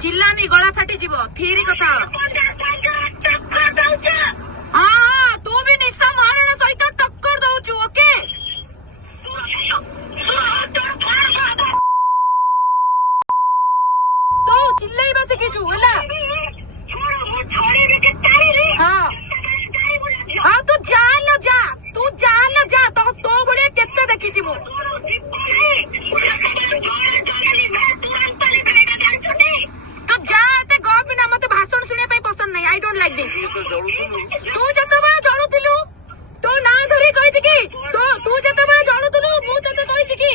चिल्लानी गला फाटी जीव थीरी कथा हाँ हाँ तू भी निशा महाराणा सहित टक्कर दौचु ओके तो चिल्लाइबा शिखिचु होला हाँ हाँ तू जा लो जा तो बड़े केते देखिछि मु तू जा एते गप ना मते भाषण सुने पे पसंद नहीं आई डोंट लाइक दिस तू जते बळे जडुथिलु तो ना धरी कहिछि की तो तू जते बळे जडुथिलु मु तते कहिछि की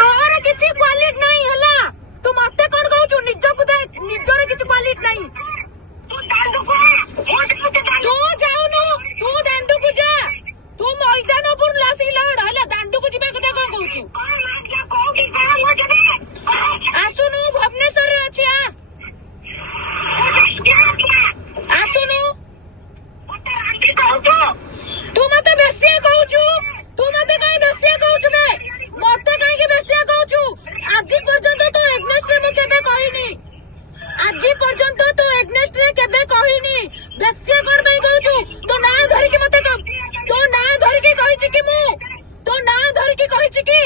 तोर किछि क्वालिटी नहीं हला तू मते कोन कहउछु निजकु दे निजर किछि क्वालिटी नहीं तू जाउनु तू दांडू को जा तू मैदानपुर लासी लड़ हला दांडू को जिबा कथा कोन कहउछु आसुनु भुवनेश्वर रे अछि आसुनु तू मते बेसिया कहउछु तू मते काई बेसिया कहउछु बे मते काई के बेसिया कहउछु आज पर्यंत तो एग्नेस्ट रे म केबे कहिनी आज पर्यंत तो एग्नेस्ट रे केबे कहिनी बेसिया कोन बे कहउछु तो ना धरि के मते तो ना धरि के कहिछि कि मु तो ना धरि के कहिछि कि